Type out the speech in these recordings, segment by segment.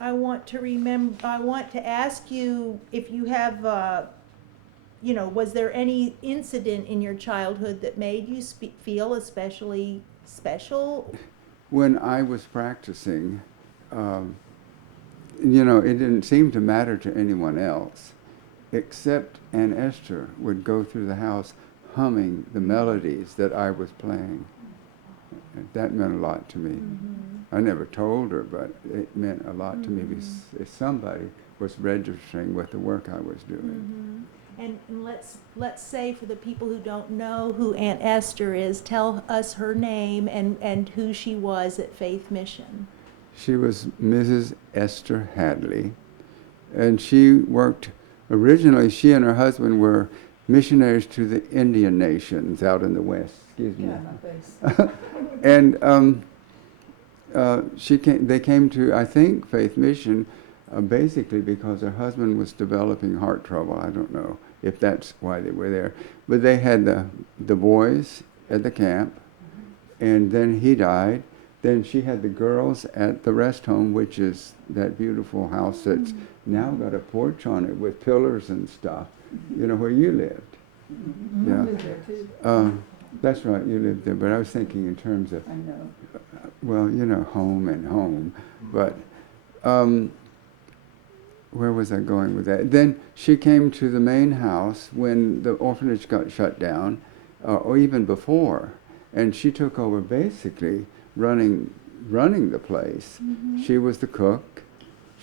I want to ask you if you have, was there any incident in your childhood that made you feel especially special? When I was practicing, it didn't seem to matter to anyone else, except Aunt Esther would go through the house humming the melodies that I was playing. That meant a lot to me. Mm-hmm. I never told her, but it meant a lot to me Mm-hmm. because if somebody was registering with the work I was doing. Mm-hmm. And let's say, for the people who don't know who Aunt Esther is, tell us her name and who she was at Faith Mission. She was Mrs. Esther Hadley, and she worked, originally she and her husband were missionaries to the Indian nations out in the West. Excuse me. Yeah, my face. And they came to, I think, Faith Mission basically because her husband was developing heart trouble. I don't know if that's why they were there. But they had the boys at the camp, and then he died. Then she had the girls at the rest home, which is that beautiful house that's now got a porch on it with pillars and stuff, where you lived. Mm-hmm. Yeah. I lived there too. That's right, you lived there. But I was thinking in terms of, I know. well, home and home. But where was I going with that? Then she came to the main house when the orphanage got shut down, or even before, and she took over basically running the place. Mm-hmm. She was the cook.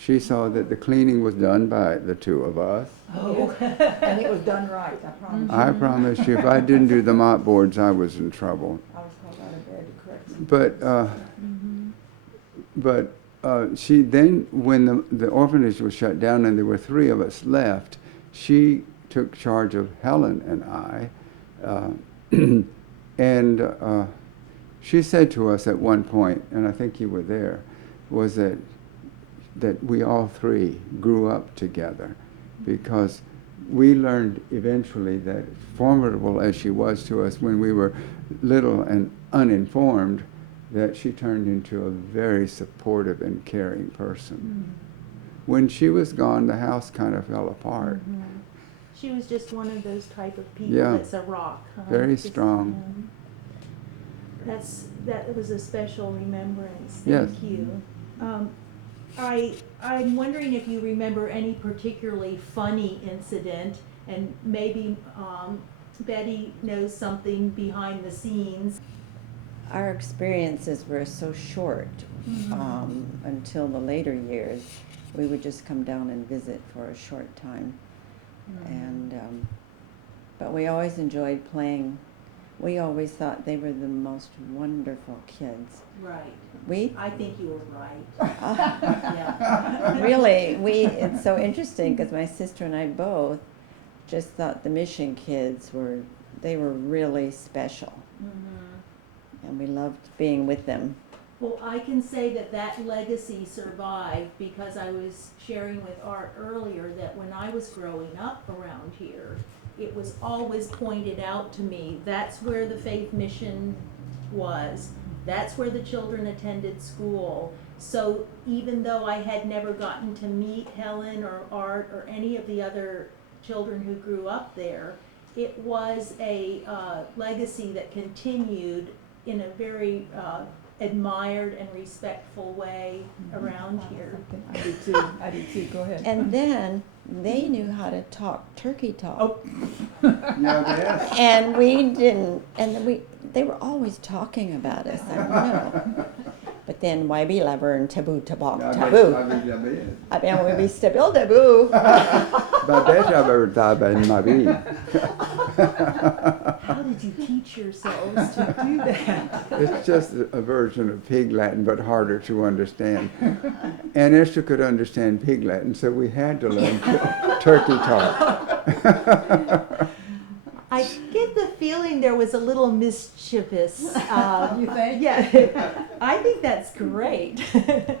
She saw that the cleaning was done by the two of us. Oh, and it was done right, I promise. I promise you, if I didn't do the mop boards, I was in trouble. I was called out of bed to correct me. But she then, when the orphanage was shut down and there were three of us left, she took charge of Helen and I, and she said to us at one point, and I think you were there, was that we all three grew up together, because we learned eventually that, formidable as she was to us when we were little and uninformed, that she turned into a very supportive and caring person. When she was gone, the house kind of fell apart. Mm-hmm. She was just one of those type of people Yeah. that's a rock. Huh? Very Just, strong. that was a special remembrance. Yes. Thank you. I'm wondering if you remember any particularly funny incident, and maybe Betty knows something behind the scenes. Our experiences were so short until the later years. We would just come down and visit for a short time. And but we always enjoyed playing. We always thought they were the most wonderful kids. Right. I think you were right. Really, it's so interesting because my sister and I both just thought the mission kids were really special. And we loved being with them. Well, I can say that legacy survived because I was sharing with Art earlier that when I was growing up around here, it was always pointed out to me, that's where the Faith Mission was. That's where the children attended school. So even though I had never gotten to meet Helen or Art or any of the other children who grew up there, it was a legacy that continued in a very admired and respectful way around here. I do too, go ahead. And then they knew how to talk turkey talk. Yeah, And we didn't, and they were always talking about us. I don't know. But then why be lever and taboo tabak taboo? I mean, we be stabil taboo. How did you teach yourselves to do that? It's just a version of Pig Latin, but harder to understand. And Esther could understand Pig Latin, so we had to learn turkey talk. I get the feeling there was a little mischievous. You think? Yeah, I think that's great.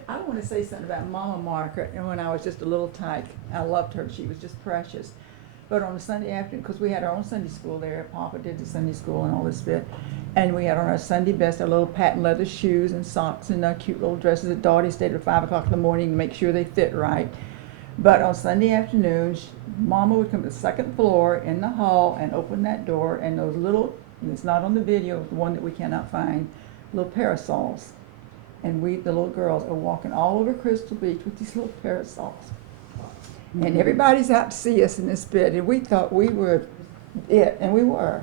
I want to say something about Mama Margaret, and when I was just a little tyke, I loved her. She was just precious. But on a Sunday afternoon, because we had our own Sunday school there, Papa did the Sunday school and all this bit, and we had on our Sunday best our little patent leather shoes and socks and our cute little dresses that Dottie stayed at 5 o'clock in the morning to make sure they fit right. But on Sunday afternoons, Mama would come to the second floor in the hall and open that door, and those little, and it's not on the video, the one that we cannot find, little parasols. And we, the little girls, are walking all over Crystal Beach with these little parasols. And everybody's out to see us in this bit, and we thought we were it, and we were.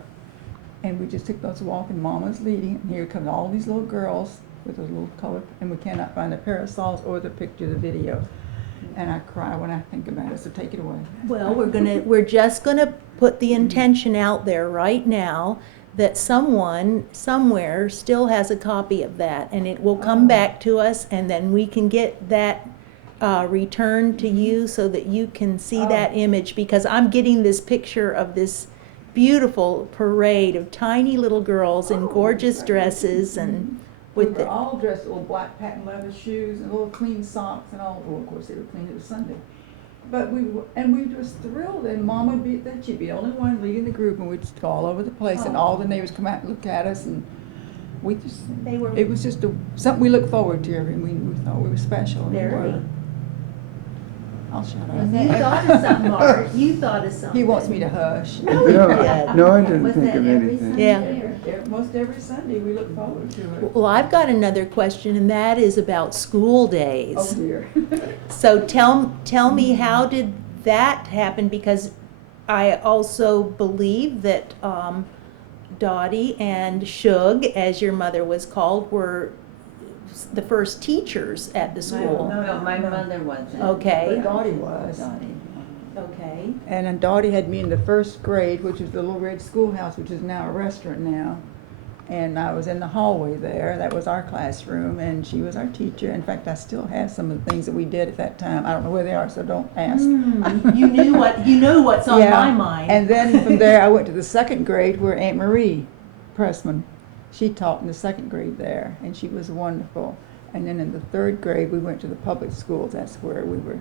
And we just took those walk, and Mama's leading, and here come all these little girls with those little color, and we cannot find the parasols or the picture of the video. And I cry when I think about it, so take it away. Well, we're just gonna put the intention out there right now that someone, somewhere, still has a copy of that, and it will come back to us, and then we can get that returned to you so that you can see that image, because I'm getting this picture of this beautiful parade of tiny little girls in gorgeous dresses and We with were the, all dressed in little black patent leather shoes and little clean socks and all. Well, of course, they were clean, it was Sunday. But we were just thrilled, and Mama would be, that she'd be the only one leading the group, and we'd just go all over the place, and all the neighbors come out and look at us, and we just, they were it was just something we looked forward to, and we thought we were special. And we very. were. I'll shut up. You thought of something, Art. You thought of something. He wants me to hush. No, no, I didn't think of anything. Yeah. Most every Sunday, we look forward to it. Well, I've got another question, and that is about school Oh days. dear. So tell me, how did that happen? Because I also believe that Dottie and Shug, as your mother was called, were the first teachers at the school. No, my mother wasn't. Okay. But Dottie was. Dottie. Okay. And then Dottie had me in the first grade, which is the little red schoolhouse, which is now a restaurant now. And I was in the hallway there. That was our classroom, and she was our teacher. In fact, I still have some of the things that we did at that time. I don't know where they are, so don't ask. You knew what's on Yeah. my mind. And then from there, I went to the second grade where Aunt Marie Pressman, she taught in the second grade there, and she was wonderful. And then in the third grade, we went to the public schools. That's where we were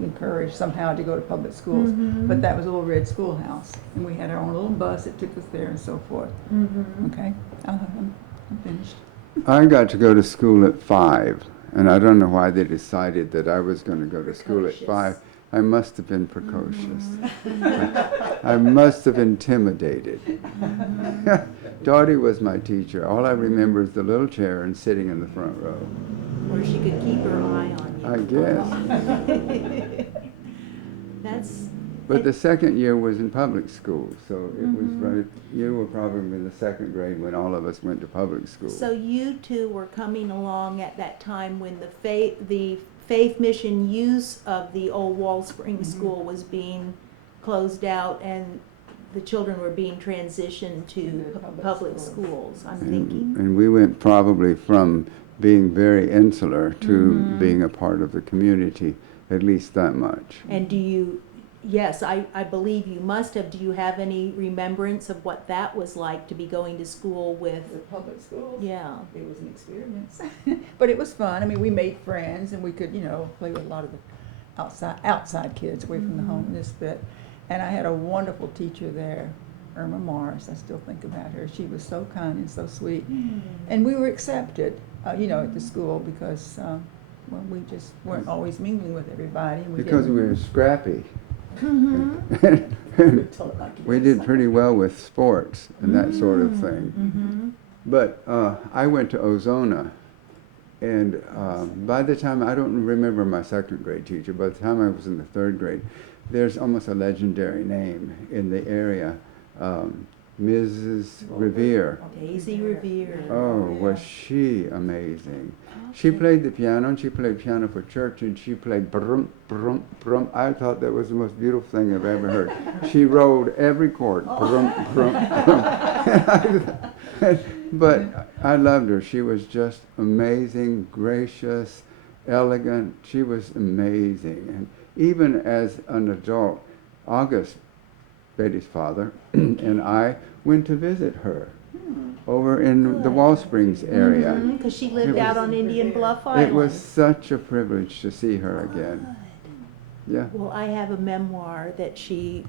encouraged somehow to go to public schools. But that was a little red schoolhouse, and we had our own little bus that took us there and so forth. Okay, I'm finished. I got to go to school at 5, and I don't know why they decided that I was going to go to school at 5. I must have been precocious. I must have intimidated. Dottie was my teacher. All I remember is the little chair and sitting in the front row. Or she could keep her eye on you. I guess. That's, But the second year was in public school, so it was right. You were probably in the second grade when all of us went to public school. so you two were coming along at that time when the faith mission use of the old Wellspring School was being closed out, and the children were being transitioned to To public schools. schools, I'm thinking. And we went probably from being very insular to being a part of the community, at least that much. And do you, yes, I believe you must have, do you have any remembrance of what that was like to be going to school with, The public schools? yeah. It was an experience. But it was fun. I mean, we made friends, and we could, play with a lot of the outside kids away from the home in this bit. And I had a wonderful teacher there, Irma Morris. I still think about her. She was so kind and so sweet. And we were accepted, at the school because, we just weren't always mingling with everybody. And Because we didn't- were scrappy. Told it like it We is. did pretty well with sports and that sort of thing. But I went to Ozona, and by the time, I don't remember my second grade teacher, by the time I was in the third grade, there's almost a legendary name in the area, Mrs. Revere. Daisy Revere. Oh, was she amazing. She played the piano, and she played piano for church, and she played brum, brum, brum. I thought that was the most beautiful thing I've ever heard. She rolled every chord, brum, brum, brum. But I loved her. She was just amazing, gracious, elegant. She was amazing. And even as an adult, August, Betty's father, and I went to visit her over in the Wall Springs area. Because she lived It out was- on Indian Bluff Island. It was such a privilege to see her again. Yeah. Well, I have a memoir that she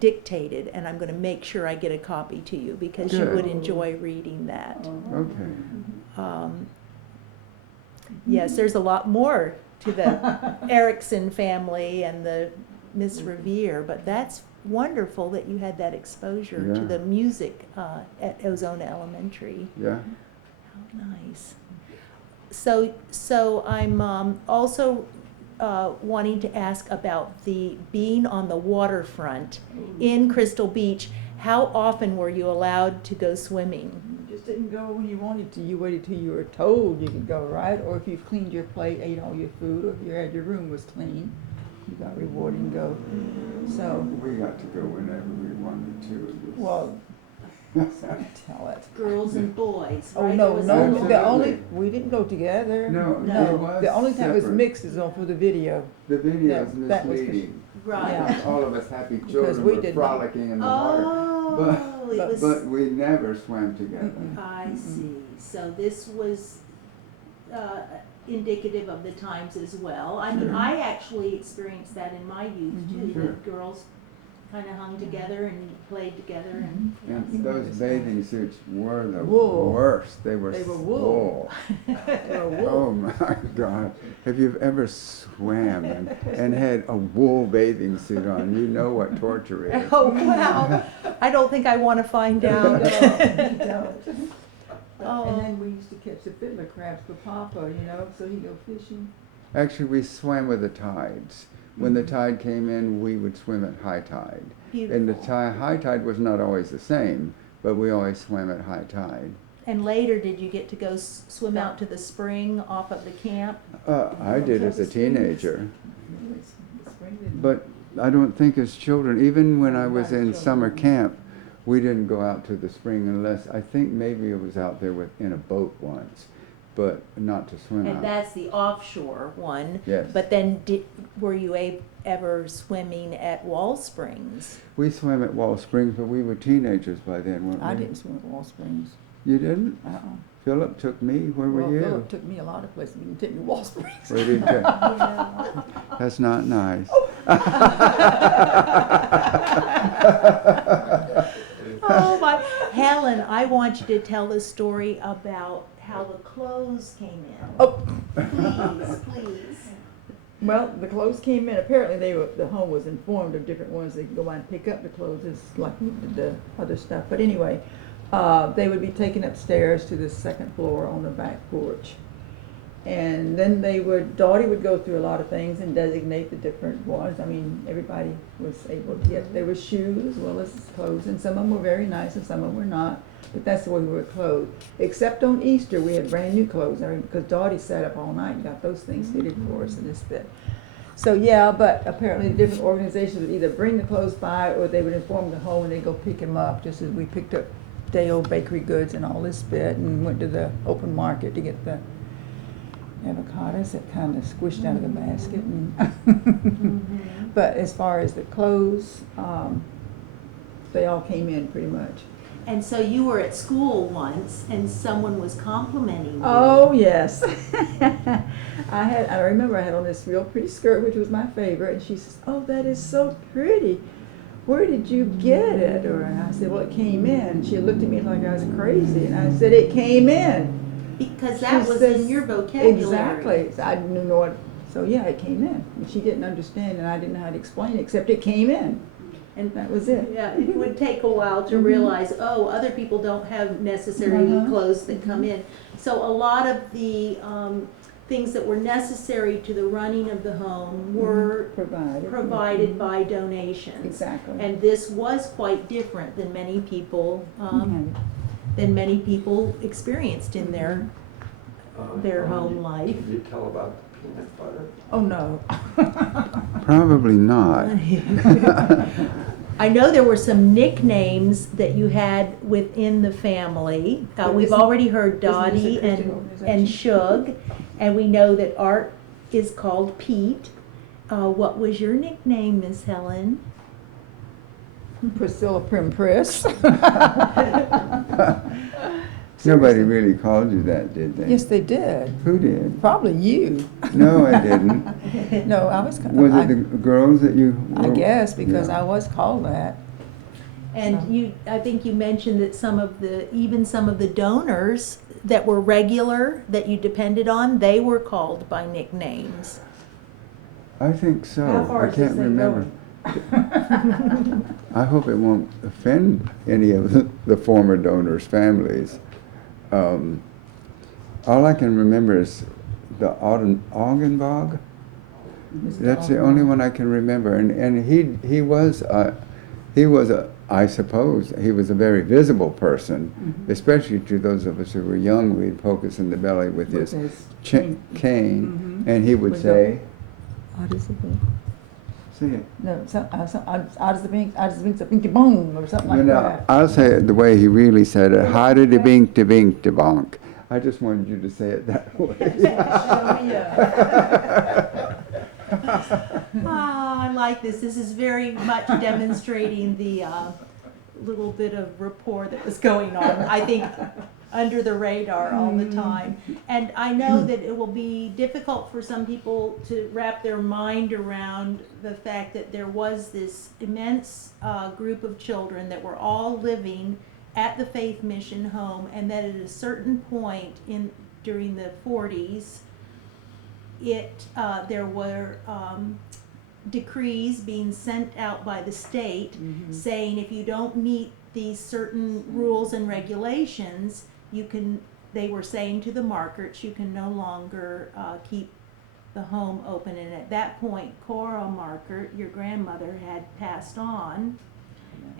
dictated, and I'm going to make sure I get a copy to you because you Good. would enjoy reading that. Okay. Yes, there's a lot more to the Erickson family and the Miss Revere, but that's wonderful that you had that exposure to Yeah. the music at Ozona Elementary. Yeah. How nice. So I'm also wanting to ask about the being on the waterfront in Crystal Beach. How often were you allowed to go swimming? You just didn't go when you wanted to. You waited till you were told you could go, right? Or if you cleaned your plate, ate all your food, or if your room was clean, you got rewarded and go. So, We got to go whenever we wanted to. well, tell it. Girls and boys, Oh, right? no, There was no, a- the only, Absolutely. we didn't go together. No, No. it was The only time it was separate. mixed is on for the video. The video is that was misleading. Right. Yeah. All of us happy Because children we were did not. frolicking in the water. Oh, it But- was. But we never swam together. Mm-mm. I see. So this was indicative of the times as well. I mean, Sure. I actually experienced that in my youth too. Sure. That girls kind of hung together and played together, and And those bathing suits were the Wool. worst. They were They were wool. Oh my God. Have you ever swam and had a wool bathing suit on? You know what torture is. oh wow! I don't think I want to find out. Oh. And then we used to catch the fiddler crabs for Papa, you know, so he'd go fishing. Actually, we swam with the tides. When the tide came in, we would swim at high tide. And the Beautiful. high tide was not always the same, but we always swam at high tide. And later, did you get to go swim out to the spring off of the camp? I did as a teenager, The spring didn't- but I don't think as children, even when I was Not as in children. summer camp, we didn't go out to the spring unless, I think maybe it was out there in a boat once, but not to swim And out. that's the offshore one. Yes. But then, were you ever swimming at Wall Springs? We swam at Wall Springs, but we were teenagers by then, weren't we? I didn't swim at Wall Springs. You didn't? Uh-uh. Philip took me. Where were Well, you? Philip took me a lot of places. He didn't take me to Wall Springs. Where did you? Yeah. That's not nice. Oh my, Helen, I want you to tell the story about how the clothes came in. Oh, Please. well, the clothes came in. Apparently, the home was informed of different ones. They could go by and pick up the clothes, it's like the other stuff. But anyway, they would be taken upstairs to the second floor on the back porch. And then Dottie would go through a lot of things and designate the different ones. I mean, everybody was able to get, there were shoes as well as clothes, and some of them were very nice and some of them were not. But that's the way we were clothed. Except on Easter, we had brand new clothes, because Dottie sat up all night and got those things fitted for us in this bit. So yeah, but apparently the different organizations would either bring the clothes by or they would inform the home and they'd go pick them up, just as we picked up day-old bakery goods and all this bit, and went to the open market to get the avocados that kind of squished out of the basket. And But as far as the clothes, they all came in pretty much. And so you were at school once and someone was complimenting you. Oh, yes. I remember I had on this real pretty skirt, which was my favorite, and she says, "Oh, that is so pretty. Where did you get it?" And I said, "Well, it came in." She looked at me like I was crazy, and I said, "It came in." Because that She was says- in your vocabulary. Exactly. So I didn't know what, so yeah, it came in. And she didn't understand, and I didn't know how to explain it, except it came in. And That was it. yeah, it would take a while to Mhm. realize, oh, other people don't have necessarily Uh-huh. clothes that come in. So a lot of the things that were necessary to the running of the home were provided by donations. Exactly. And this was quite different than many people experienced in their home life. Can you tell about the peanut butter? Oh, no. Probably not. I know there were some nicknames that you had within the family. We've Isn't- already heard isn't this a Dottie Christian and organization? Shug, and we know that Art is called Pete. What was your nickname, Miss Helen? Priscilla Primpress. Nobody Seriously. really called you that, did they? Yes, they did. Who did? Probably you. No, I didn't. No, I was kind Was of, it the girls that you? I guess, because Yeah. I was called that. And I think you mentioned that even some of the donors that were regular, that you depended on, they were called by nicknames. I think so. How far I is this can't thing remember. going? I hope it won't offend any of the former donors' families. All I can remember is the Augenbog. That's the only one I can remember, and he was I suppose he was a very visible person, Mhm. especially to those of us who were young. We'd poke us in the belly with his cane, Mhm. and he would With say, "Say it." No, out of the pinky boom, or something like No, that. I'll say it the way he really said it. How did it bink to bink to bonk? I just wanted you to say it that way. I like this. This is very much demonstrating the little bit of rapport that was going on, I think, under the radar all the time. And I know that it will be difficult for some people to wrap their mind around the fact that there was this immense group of children that were all living at the Faith Mission home, and that at a certain point during the 40s, there were decrees being sent out by the state saying if you don't meet these certain rules and regulations, they were saying to the Markerts, you can no longer keep the home open. And at that point, Cora Markert, your grandmother, had passed on,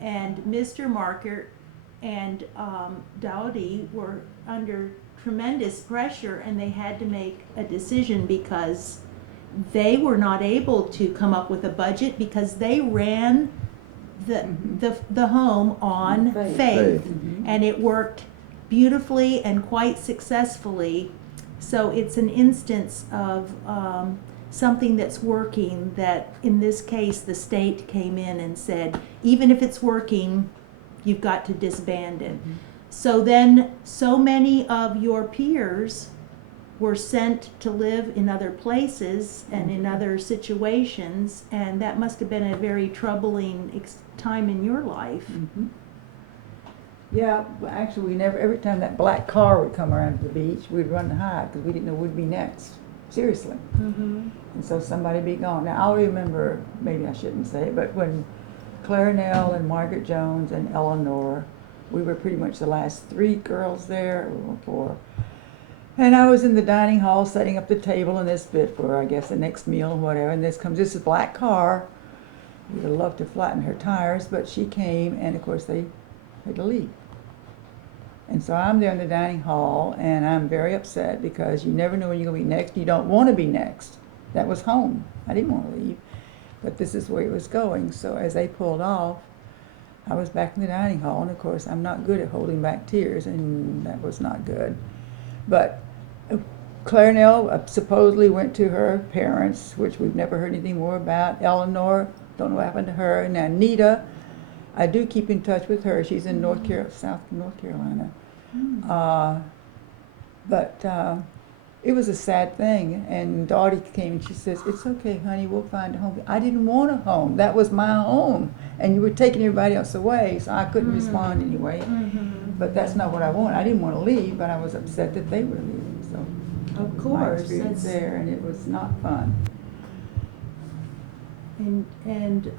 and Mr. Markert and Dowdy were under tremendous pressure, and they had to make a decision because they were not able to come up with a budget because they ran the home on Faith. faith, Faith. and it worked beautifully and quite successfully. So it's an instance of something that's working, that in this case the state came in and said, even if it's working, you've got to disband it. So then so many of your peers were sent to live in other places and in other situations, and that must have been a very troubling time in your life. Mhm. Yeah, well, actually, every time that black car would come around to the beach, we'd run to hide because we didn't know who'd be next. Seriously. And so somebody'd be gone. Now, I'll remember, maybe I shouldn't say it, but when Claire Nell and Margaret Jones and Eleanor, we were pretty much the last three girls there, or four. And I was in the dining hall setting up the table and this bit for, I guess, the next meal and whatever. And this black car. We'd have loved to flatten her tires, but she came, and of course they had to leave. And so I'm there in the dining hall, and I'm very upset because you never know when you're going to be next. You don't want to be next. That was home. I didn't want to leave, but this is where it was going. So as they pulled off, I was back in the dining hall, and of course I'm not good at holding back tears, and that was not good. But Claire Nell supposedly went to her parents, which we've never heard anything more about. Eleanor, don't know what happened to her. Now Nita, I do keep in touch with her. She's in South North Carolina. But it was a sad thing. And Dottie came and she says, "It's okay, honey, we'll find a home." I didn't want a home. That was my home. And you were taking everybody else away, so I couldn't respond anyway. But that's not what I wanted. I didn't want to leave, but I was upset that they were leaving. So Of my course, experience there, and it was not fun. and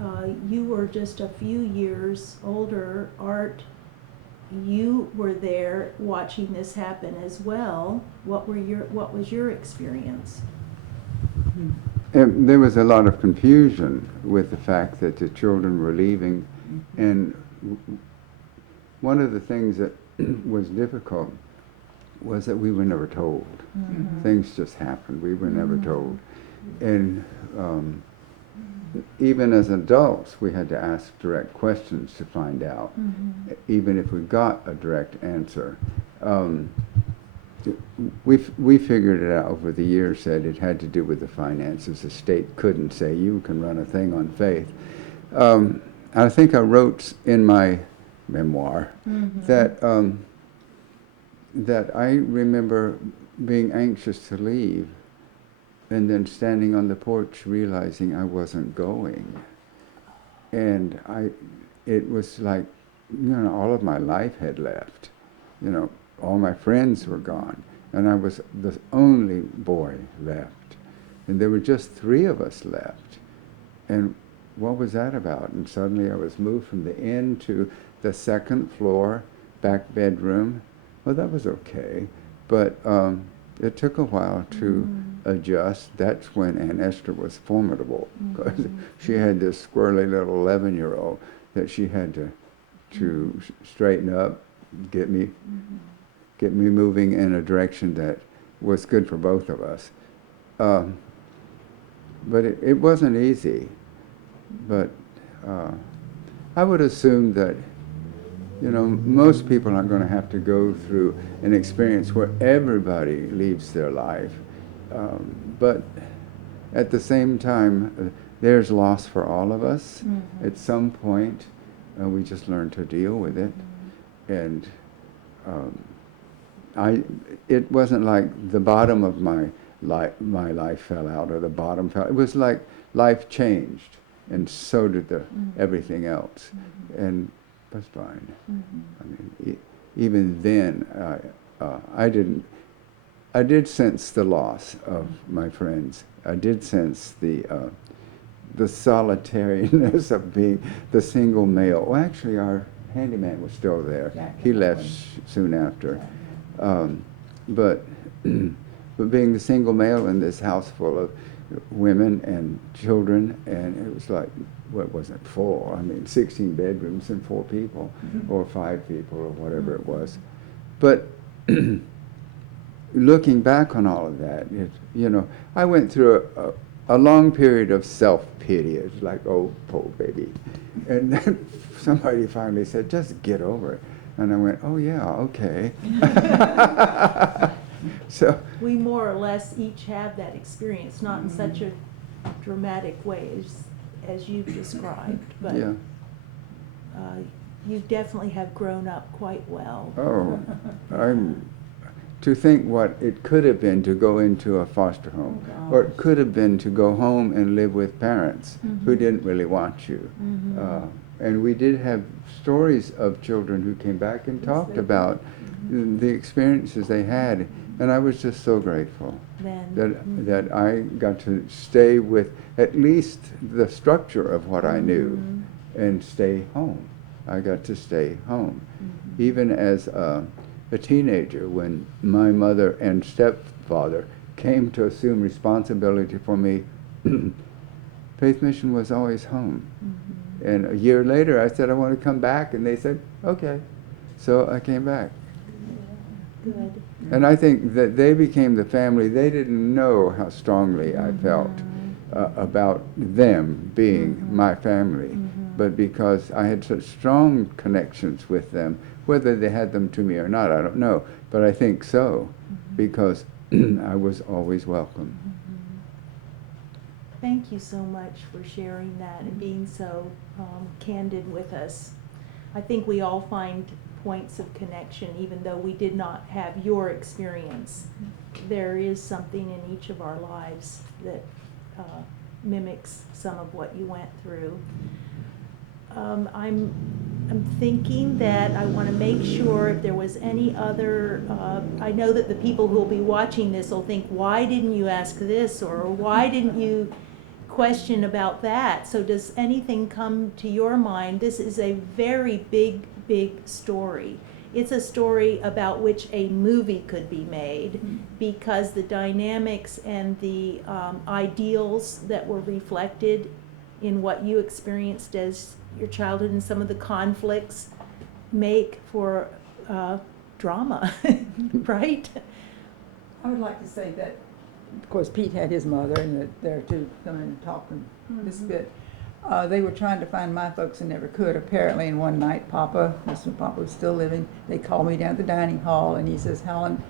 you were just a few years older. Art, you were there watching this happen as well. What was your experience? There was a lot of confusion with the fact that the children were leaving, and one of the things that was difficult was that we were never told. Things just happened. We were never told. And even as adults, we had to ask direct questions to find out, even if we got a direct answer. We figured it out over the years that it had to do with the finances. The state couldn't say, you can run a thing on faith. I think I wrote in my memoir that that I remember being anxious to leave, and then standing on the porch realizing I wasn't going. And it was like, all of my life had left. All my friends were gone, and I was the only boy left. And there were just 3 of us left. And what was that about? And suddenly I was moved from the inn to the 2nd floor, back bedroom. Well, that was okay, but it took a while to adjust. That's when Aunt Esther was formidable, because she had this squirrely little 11-year-old that she had to straighten up, get me moving in a direction that was good for both of us. But it wasn't easy. But I would assume that, most people are going to have to go through an experience where everybody leaves their life. But at the same time, there's loss for all of us. At some point, we just learn to deal with it. And it wasn't like the bottom of my life fell out, or the bottom fell. It was like life changed, and so did everything else. And that's fine. I mean, even then, I did sense the loss of my friends. I did sense the solitariness of being the single male. Well, actually, our handyman was still there. He left soon after. But being the single male in this house full of women and children, and it was like, what was it, 4? I mean, 16 bedrooms and 4 people, or 5 people, or whatever it was. But looking back on all of that, I went through a long period of self-pity. It's like, oh, poor baby. And then somebody finally said, just get over it. And I went, oh, yeah, okay. So We more or less each have that experience, not in such a dramatic way as you've described, but yeah. You definitely have grown up quite well. Oh, to think what it could have been to go into a foster home, or it could have been to go home and live with parents who didn't really want you. And we did have stories of children who came back and talked about the experiences they had, and I was just so grateful that I got to stay with at least the structure of what I knew and stay home. I got to stay home. Even as a teenager, when my mother and stepfather came to assume responsibility for me, Faith Mission was always home. And a year later, I said, I want to come back, and they said, okay. So I came back. Good. And I think that they became the family. They didn't know how strongly I felt about them being my family. But because I had such strong connections with them, whether they had them to me or not, I don't know. But I think so, because I was always welcome. Thank you so much for sharing that and being so candid with us. I think we all find points of connection, even though we did not have your experience. There is something in each of our lives that mimics some of what you went through. I'm thinking that I want to make sure if there was any other, I know that the people who will be watching this will think, why didn't you ask this, or why didn't you question about that? So does anything come to your mind? This is a very big story. It's a story about which a movie could be made, because the dynamics and the ideals that were reflected in what you experienced as your childhood and some of the conflicts make for drama, right? I would like to say that, of course, Pete had his mother, and that there to come in and talk this bit. They were trying to find my folks and never could. Apparently, and one night, this when Papa was still living, they called me down at the dining hall, and he says, Helen,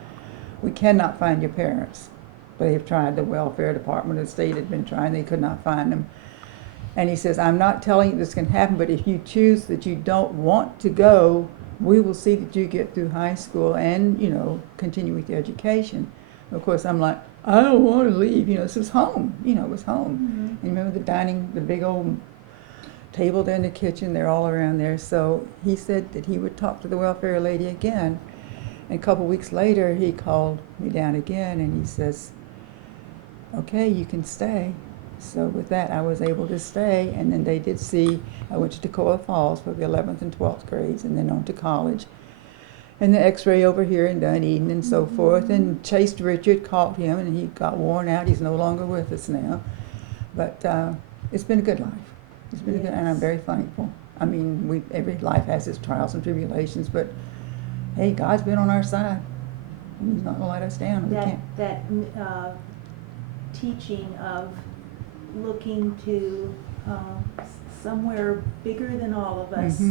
we cannot find your parents. They have tried. The welfare department of the state had been trying. They could not find them. And he says, I'm not telling you this can happen, but if you choose that you don't want to go, we will see that you get through high school and, you know, continue with your education. Of course, I'm like, I don't want to leave. You know, this was home. You know, it was home. And remember the big old table there in the kitchen, they're all around there. So he said that he would talk to the welfare lady again. And a couple weeks later, he called me down again and he says, okay, you can stay. So with that, I was able to stay. And then they did see, I went to Toccoa Falls for the 11th and 12th grades and then on to college. And the x-ray over here in Dunedin and so forth. And Chase Richard caught him and he got worn out. He's no longer with us now. But it's been a good life. It's been good, and I'm very thankful. I mean, every life has its trials and tribulations, but hey, God's been on our side. And He's not going to let us down. We can't. That teaching of looking to somewhere bigger than all of us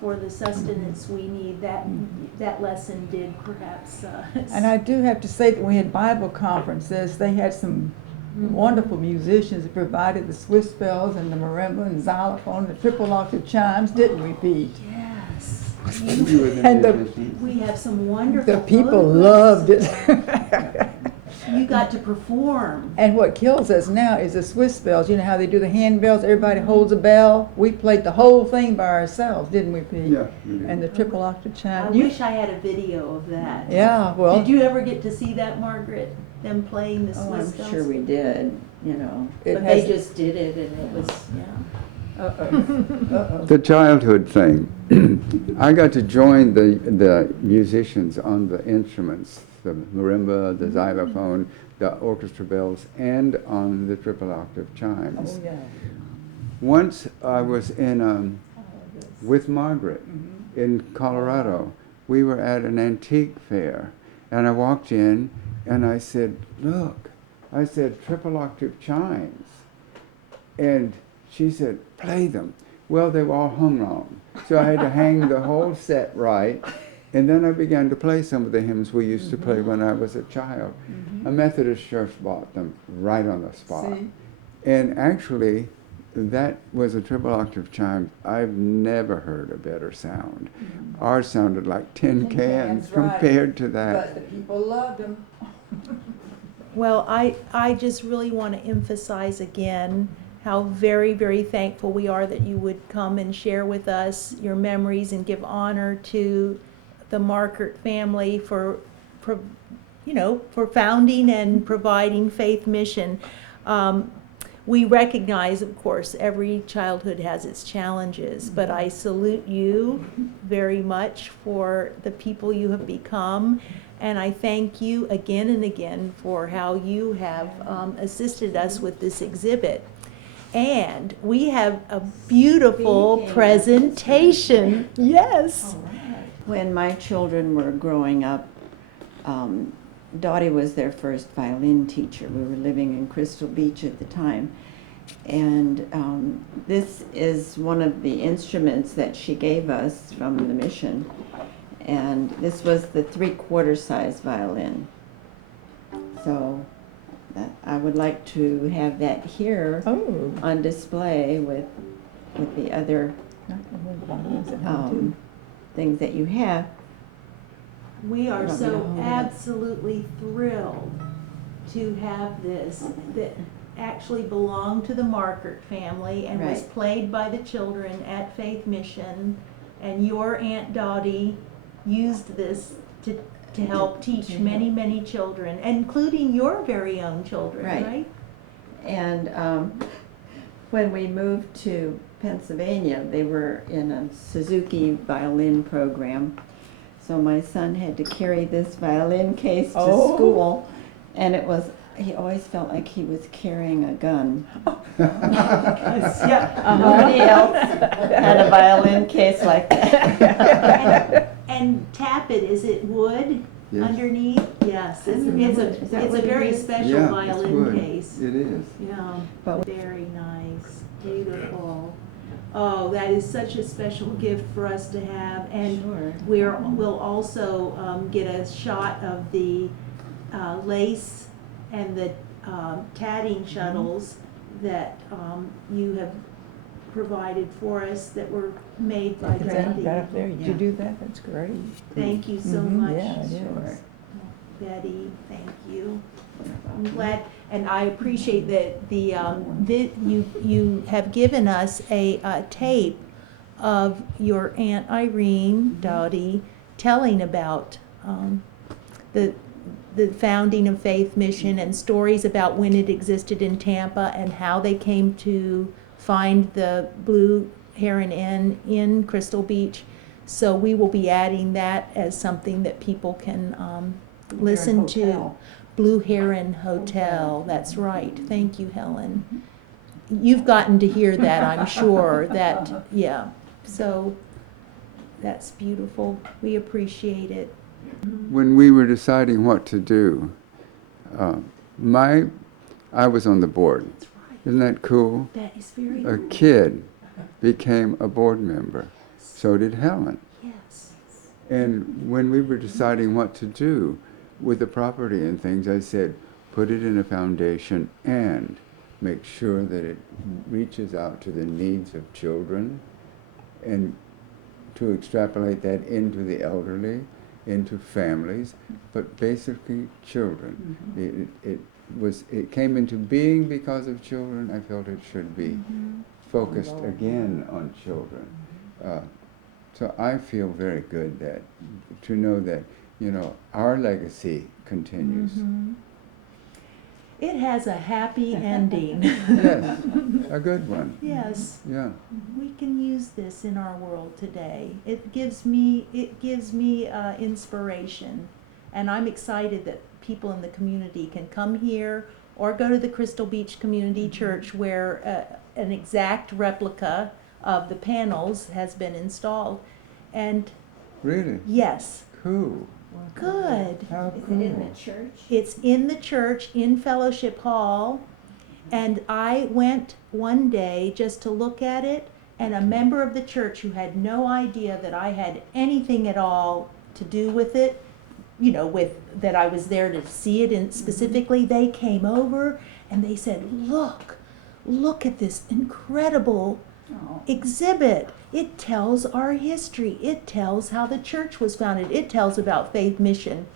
for the sustenance we need, that lesson did perhaps. And I do have to say that when we had Bible conferences, they had some wonderful musicians that provided the Swiss bells and the marimba and xylophone, the triple octave chimes, didn't we, Pete? Yes. And We have some wonderful the people photographs. loved it. You got to perform. And what kills us now is the Swiss bells. You know how they do the hand bells? Everybody holds a bell. We played the whole thing by ourselves, didn't we, Pete? Yeah, we did. And the triple octave I chime. wish I had a video of that. Yeah, well. Did you ever get to see that, Margaret? Them playing the Oh, Swiss I'm bells? sure we did, you know. It But has- they just did it and it was, yeah. Uh-oh. The childhood thing. I got to join the musicians on the instruments, the marimba, the xylophone, the orchestra bells, and on the triple octave chimes. Oh, yeah. Once I was in with Margaret in Colorado. We were at an antique fair, and I walked in and I said, look, I said, triple octave chimes. And she said, play them. Well, they were all hung wrong. So I had to hang the whole set right. And then I began to play some of the hymns we used to play when I was a child. A Methodist church bought them right on the spot. See? And actually, that was a triple octave chime. I've never heard a better sound. Ours sounded like tin cans Right. compared to that. But the people loved them. Well, I just really want to emphasize again how very, very thankful we are that you would come and share with us your memories and give honor to the Markert family for founding and providing Faith Mission. We recognize, of course, every childhood has its challenges, but I salute you very much for the people you have become, and I thank you again and again for how you have assisted us with this exhibit. And we have a beautiful presentation. Yes. When my children were growing up, Dottie was their first violin teacher. We were living in Crystal Beach at the time. And this is one of the instruments that she gave us from the mission. And this was the 3/4 size violin. So I would like to have that here Oh. on display with the other things that you have. We are Want me to so hold it? absolutely thrilled to have this that actually belonged to the Markert family and was Right. played by the children at Faith Mission. And your Aunt Dottie used this to help teach many, many children, including your very own children, Right. right? And when we moved to Pennsylvania, they were in a Suzuki violin program. So my son had to carry this violin case to Oh. school, and he always felt like he was carrying a gun. Nobody else had a violin case like that. And tap it, is it wood Yes. underneath? Yes, I don't know. Is it's that a what it very is? special Yeah, it's violin wood. case. It is. Yeah, But- very nice, beautiful. Oh, that is such a special gift for us to have, and Sure. we'll also get a shot of the lace and the tatting shuttles that you have provided for us that were made by Is that Betty. right up there? Did you Yeah. do that? That's great. Thank you so Mhm, much. yeah, it is. Sure. Betty, thank you. I'm glad, and I appreciate that you have given us a tape of your Aunt Irene Dowdy telling about the founding of Faith Mission and stories about when it existed in Tampa and how they came to find the Blue Heron Inn in Crystal Beach. So we will be adding that as something that people can listen to. Blue Heron Hotel, that's right. Thank you, Helen. You've gotten to hear that, I'm sure, that, yeah. So that's beautiful. We appreciate it. When we were deciding what to do, I was on the board. Isn't that cool? That is very A cool. kid became a board member. So did Helen. Yes. And when we were deciding what to do with the property and things, I said, put it in a foundation and make sure that it reaches out to the needs of children, and to extrapolate that into the elderly, into families, but basically children. It came into being because of children. I felt it should be focused again on children. So I feel very good to know that, our legacy continues. It has a happy ending. Yes, a good one. Yes, Yeah. we can use this in our world today. It gives me inspiration, and I'm excited that people in the community can come here or go to the Crystal Beach Community Church, where an exact replica of the panels has been installed. And Really? yes, Cool. good. How Is cool. it in the church? It's in the church in Fellowship Hall, and I went one day just to look at it, and a member of the church who had no idea that I had anything at all to do with it, with that I was there to see it, and specifically they came over and they said, look at this incredible exhibit. It tells our history. It tells how the church was founded. It tells about Faith Mission.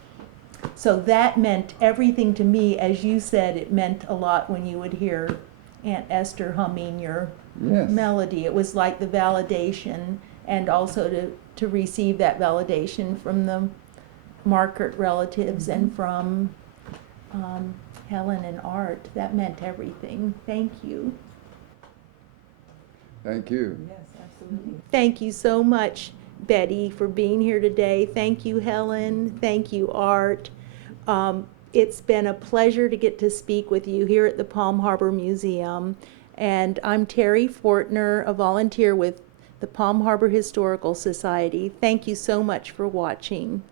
So that meant everything to me. As you said, it meant a lot when you would hear Aunt Esther humming your Yes. melody. It was like the validation, and also to receive that validation from the Margaret relatives and from Helen and Art. That meant everything. Thank you. Thank you. Yes, absolutely. Thank you so much, Betty, for being here today. Thank you, Helen. Thank you, Art. It's been a pleasure to get to speak with you here at the Palm Harbor Museum. And I'm Terry Fortner, a volunteer with the Palm Harbor Historical Society. Thank you so much for watching.